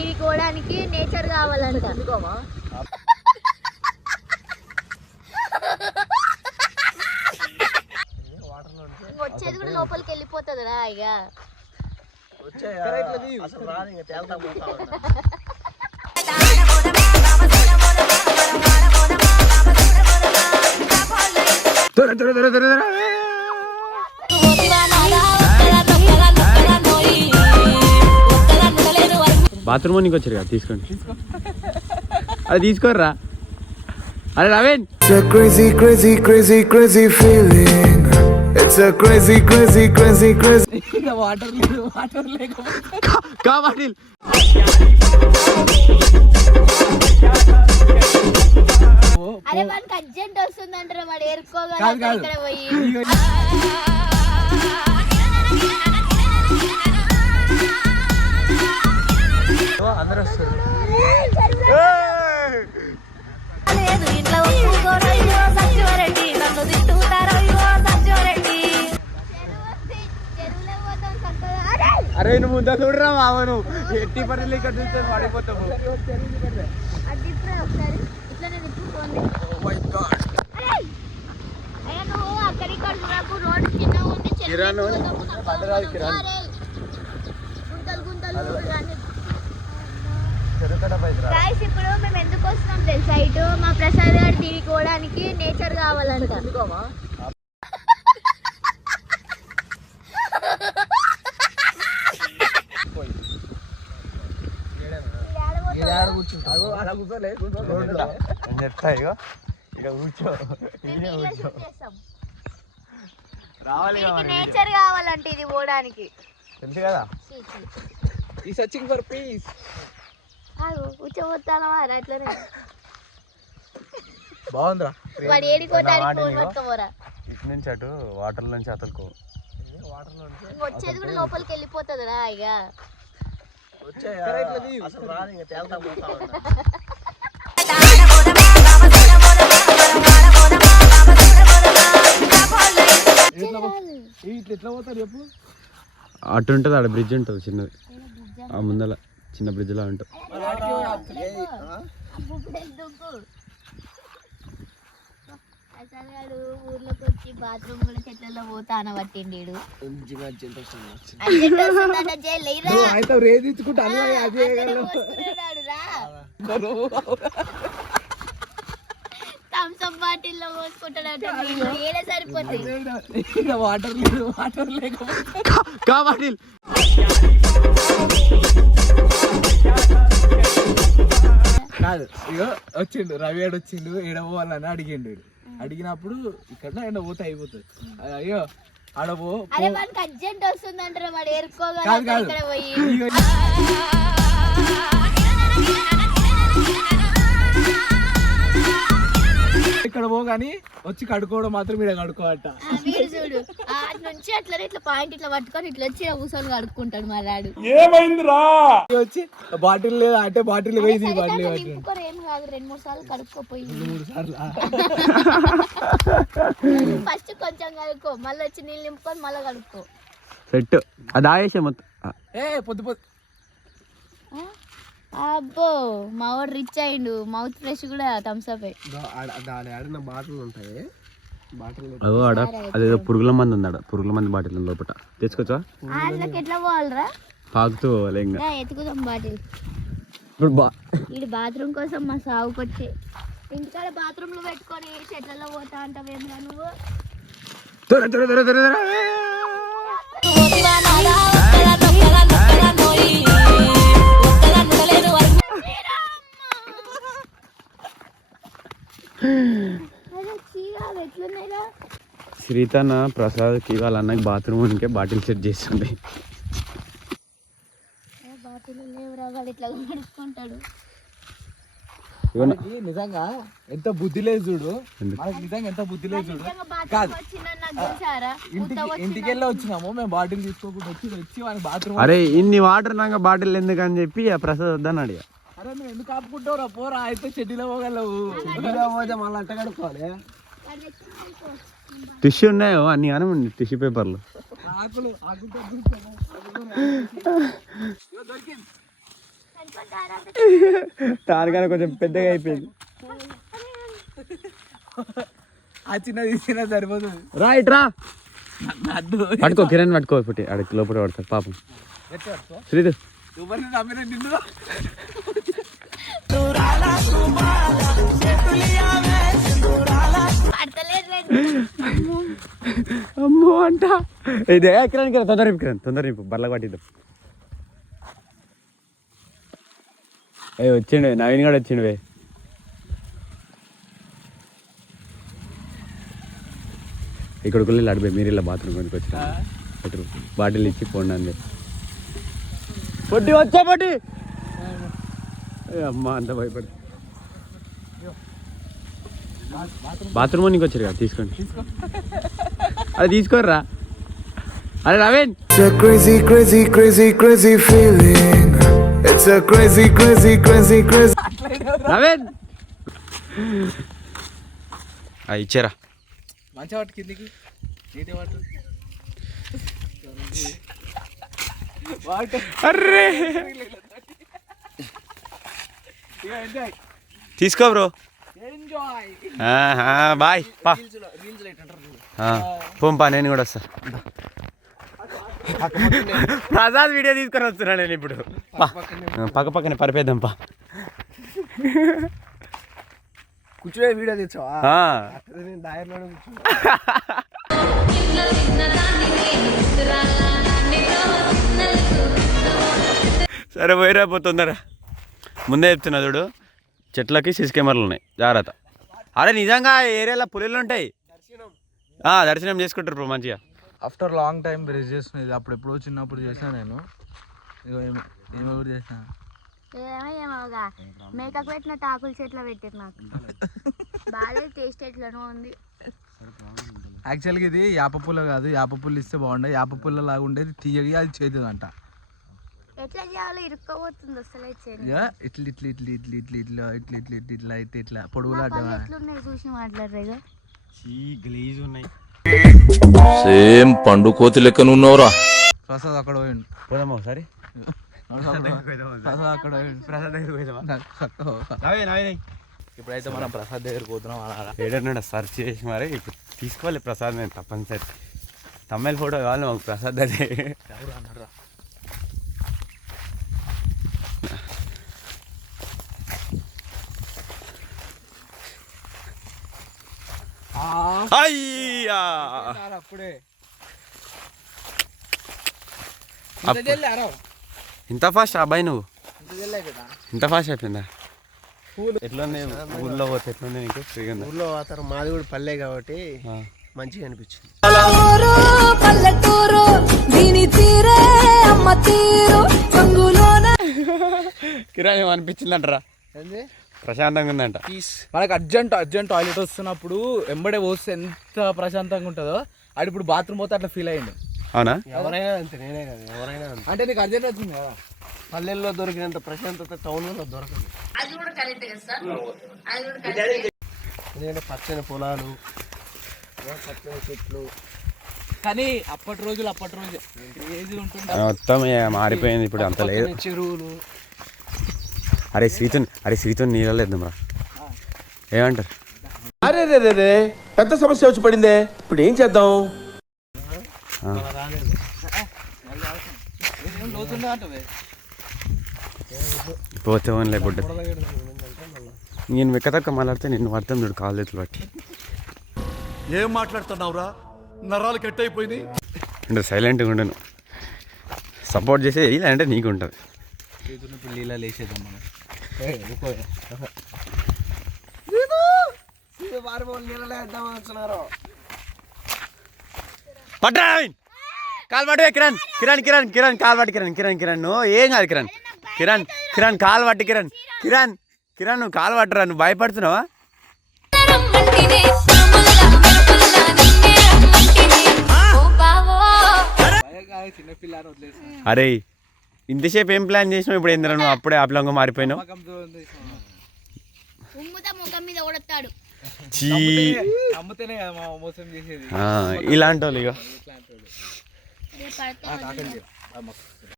తిరిగిపోవడానికి nature కావాలంట వచ్చేది కూడా లోపలికి వెళ్ళిపోతుంది రా ఇక వచ్చే అసలు రాని ఇంకా బాత్రూమ్ నీకు వచ్చారు కదా తీసుకోండి. అది తీసుకోర్రా. అరే Raveen crazy, crazy, crazy feeling. It's a crazy, crazy, crazy, crazy. ఇంకా వాటర్ లేదు వాటర్ లేకపోతే. అరే మనకి అర్జెంట్ వస్తుందంటారా వాడు ఏరుకోగల. ఇక్కడ పోయి? అరే! నువ్వు ముందా చూడరా మామను ఎట్టి పనులు ఇక్కడ చూస్తే పడిపోతావు నువ్వు కిరాణం. కిరాణం. గాయస్ ఇప్పుడు మేము ఎందుకు వస్తున్నాం తెలుసా ఇటు మా ప్రసాద్ గారు తిరిగిపోవడానికి నేచర్ కావాలంట నేను చెప్తా ఇగో ఇక కూర్చో. రావాలి దీనికి నేచర్ కావాలంట ఇది పోవడానికి. తెలుసు కదా. ఈ సర్చింగ్ ఫర్ పీస్ కూర్చోబోతానా అట్లనే. బాగుందిరా. వాడు ఫోన్. పట్టుకోరా ఇటు నుంచి అటు వాటర్ నుంచి అతలుకో వచ్చేది కూడా లోపలికి వెళ్ళిపోతుంది రా ఇక. వచ్చే అసలు రాని ఇంకా తేల్తా పోతా ఇట్లా ఎట్లా పోతారు చెప్పు. అటు ఉంటుంది ఆడ బ్రిడ్జ్ ఉంటుంది చిన్నది. ఆ ముందల చిన్న బ్రిడ్జ్ లా ఉంటుంది. ఊర్లోకి వచ్చి బాత్రూమ్ కూడా చెట్లలో పోతా అనబట్టిండి? అయితే రేదించుకుంటా అదే బాటిల్లో పోసుకుంటాడట నీళ్ళు. ఏడే సరిపోతాయి. వాటర్ లేదు వాటర్ లేకపోతే. కా బాటిల్ కాదు ఇగో వచ్చిండు రవి ఆడు వచ్చిండు ఏడ పోవాలని అడిగిండు. అడిగినప్పుడు ఇక్కడ ఎండ పోతే అయిపోతుంది. అయ్యో మనకి అర్జెంట్ వాడు పోయి. ఇగో ఇక్కడ పో కానీ వచ్చి కడుక్కోవడం మాత్రం కడుక్కోవట. ఆ వీడు చూడు ఆ అటు నుంచి అట్లా ఇట్లా పాయింట్ ఇట్లా పట్టుకొని ఇట్లా వచ్చి కూర్చొని కడుక్కుంటాడు మా రాడు వచ్చి బాటిల్ లేదు అంటే బాటిల్ పోయింది బాటిల్ నింపుకొని ఏం కాదు రెండు మూడు సార్లు కడుక్కోపోయి. మూడు సార్లు ఫస్ట్ కొంచెం కడుక్కో మళ్ళీ వచ్చి నీళ్ళు నింపుకొని మళ్ళీ కడుక్కో. సెట్ అది ఆయేసే మొత్తం. ఏ పొద్దు పొద్దు. ఆ? అబ్బో మా వాడు రిచ్ అయిండు మౌత్ ఫ్రెష్ కూడా థమ్స్అప్ దాని ఆడిన బాటిల్ ఉంటాయి బాటిల్ అగో ఆడ అదేదో పురుగుల మంది ఉంది ఆడ పురుగుల మంది బాటిల్ లోపల తెచ్చుకోవచ్చా అందులోకి ఎట్లా పోవాలరా పాకుతూ పోవాలి ఇంకా ఎత్తుకుదాం బాటిల్ ఇప్పుడు బా వీడు బాత్రూమ్ కోసం మా సాగుకి వచ్చే ఇంటికాడ బాత్రూమ్లో పెట్టుకొని చెట్లలో పోతా అంటావేమిరా నువ్వు త్వర త్వర త్వర త్వర శ్రీతన ప్రసాద్కి వాళ్ళ అన్నకి బాత్రూమ్ ఉనికే బాటిల్ సెట్ చేస్తుంది నిజంగా ఎంత బుద్ధి లేదు చూడు. నిజంగా ఎంత బుద్ధి లేదు చూడు. కాదు. ఇంటికి ఇంటికి వెళ్ళి వచ్చినాము మేము బాటిల్ తీసుకోకుండా వచ్చి వచ్చి వాని బాత్రూమ్ అరే ఇన్ని వాటర్ నాక బాటిల్ ఎందుకు అని చెప్పి ఆ ప్రసాద్ వద్దని అడిగా. అరే నువ్వు ఎందుకు ఆపుకుంటావురా? పోరా అయితే చెడ్డీలో పోగలవు. చెడ్డీలో పోతే మళ్ళీ అట్ట కడుక్కోవాలి. టిష్యూ ఉన్నాయో? అన్ని కానీ టిష్యూ పేపర్లు. ఆకులు దానికన్నా కొంచెం పెద్దగా అయిపోయింది. ఆ చిన్నది చిన్న సరిపోతుంది. రా. ఇట్రా పట్టుకో కిరణ్ పట్టుకో పుట్టి ఆడ లోపల పడతాడు పాపం. శ్రీధు ఎవరిని నమ్మిన నిన్ను? అంట. ఇదే కిరణ్ కిరణ్? తొందర నింపు కిరణ్ తొందర నింపు. బర్ల పట్టిద్దాం. ఏ వచ్చిండు నవీన్ కూడా వచ్చిండు వే ఇక్కడికి వెళ్ళి అడిపోయి మీరు ఇలా బాత్రూమ్ కొనికి వచ్చిన. బాటిల్ ఇచ్చి పోండి అంది. పొట్టి వచ్చా పొట్టి. అమ్మ అంత భయపడి. బాత్రూమ్ నీకు వచ్చారు కదా తీసుకోండి. అది తీసుకోర్రా. అరే Naveen. Crazy crazy crazy crazy feeling it's a crazy crazy crazy crazy ఆ ఇచ్చారా. మంచి వాటి కిందికి. నీటి వాటర్. అర్రే. తీసుకో బ్రో. ఎంజాయ్ బాయ్ పా. రీల్స్ రీల్స్ పోంపా నేను కూడా వస్తా. ప్రసాద్ వీడియో తీసుకొని వస్తున్నా నేను ఇప్పుడు. పక్క పక్కనే పరిపేద్దాం పా. కూర్చోే వీడియో తెచ్చావా కూర్చో సరే పోయిరా పో తొందర ముందే చెప్తున్నా చూడు చెట్లకి సిసి కెమెరాలు ఉన్నాయి. జాగ్రత్త. అరే నిజంగా ఏరియాలో పులిలు ఉంటాయి. దర్శనం చేసుకుంటారు బ్రో మంచిగా ఆఫ్టర్ లాంగ్ టైం బ్రష్ చేసిన ఇది అప్పుడు ఎప్పుడో చిన్నప్పుడు చేసిన నేను ఇగో ఏమి చేసిన ఏమో ఏమోగా మేకకు పెట్టిన టాకుల చెట్లు పెట్టారు నాకు బాగా టేస్ట్ ఎట్లనో ఉంది యాక్చువల్గా ఇది యాప పుల్ల కాదు యాప పుల్ల ఇస్తే బాగుండే యాప పుల్ల లాగా ఉండేది తీయగా అది చేదు అంట ఎట్లా చేయాలో ఇరుక్కోబోతుంది అసలు చేయండి ఇక ఇట్లా ఇట్లా ఇట్లా ఇట్లా ఇట్లా ఇట్లా ఇట్లా ఇట్లా ఇట్లా ఇట్లా అయితే ఇట్లా పొడుగులా పళ్ళు ఎట్లున్నాయి మాట్లాడరేగా గలీజ్ ఉన్నాయి. సేమ్ పండు కోతి లెక్కనున్నవరా ప్రసాద్ అక్కడ పోయిండు. పోదామా ఒకసారి? ప్రసాద్ అక్కడ పోయిండు. ప్రసాద్ దగ్గర పోదామా ఇప్పుడైతే మనం ప్రసాద్ దగ్గరికి పోతున్నాం అలా ఏడన్నాడు? సర్చ్ చేసి మరి ఇప్పుడు తీసుకోవాలి ప్రసాద్ నేను తప్పనిసరి. తమిళ ఫోటో కావాలి మాకు ప్రసాద్ అదే. అయ్యా. అప్పుడే. అప్పుడు- ఇంత ఫాస్ట్ అబ్బాయి నువ్వు? ఇంత ఫాస్ట్ అయిపోయిందా? ఎట్లుంది ఊళ్ళో పోతే ఎట్లుంది నీకు? ఫ్రీగా ఉందా? ఊర్లో వాతావరణం మాది కూడా పల్లె కాబట్టి. మంచిగా అనిపించింది. పల్లెటూరు దీని తీరే అమ్మ తీరు కిరాణం అనిపించిందంటరా? ప్రశాంతంగా ఉందంట. మనకు అర్జెంట్ అర్జెంట్ టాయిలెట్ వస్తున్నప్పుడు ఎంబడే పోస్తే ఎంత ప్రశాంతంగా ఉంటుందో ఆడు ఇప్పుడు బాత్రూమ్ పోతే అట్లా ఫీల్ అయ్యిండు. అవునా? ఎవరైనా అంతే నేనే కదా ఎవరైనా అంతే. అంటే నీకు అర్జెంట్ వచ్చింది కదా? పల్లెల్లో దొరికినంత ప్రశాంతత టౌన్లో దొరకదు. ఎందుకంటే పచ్చని పొలాలు పచ్చని చెట్లు. కానీ అప్పటి రోజులు అప్పటి రోజు ఏది ఉంటుండే? మొత్తం మారిపోయింది ఇప్పుడు అంత లేదు. చెరువులు అరే శ్రీతన్ అరే శ్రీతన్ నీళ్ళలో వేద్దాం రా. ఏమంటారు? అరే రే రే రే పెద్ద సమస్య వచ్చి పడిందే. ఇప్పుడు ఏం చేద్దాం? పోతే ఓన్లే బుడ్డ. నేను వెక్కతక్క మాట్లాడితే నిన్ను పడతాం చూడు కాలు చేతులు పట్టి. ఏం మాట్లాడుతున్నావురా? నరాలు కట్ అయిపోయినాయి అంటే సైలెంట్గా ఉండను. సపోర్ట్ చేసే ఇలా అంటే నీకు ఉంటుంది. నీళ్ళ లేసేద్దాం మనం. పట్టాయిన్ కాల్వాటి కిరణ్. కిరణ్ కిరణ్ కిరణ్ కాల్వాటి కిరణ్ కిరణ్ కిరణ్. నువ్వు ఏం కాదు కిరణ్. కిరణ్ కిరణ్ కాల్వాటి కిరణ్. కిరణ్ కిరణ్ నువ్వు కాల్వాటరా నువ్వు భయపడుతున్నావా? అరే ఇంతసేపు ఏం ప్లాన్ చేసినావు ఇప్పుడు ఏంద్ర నువ్వు? అప్పుడే అప్లంగా మారిపోయినావు? ఇలాంటి వాళ్ళు ఇక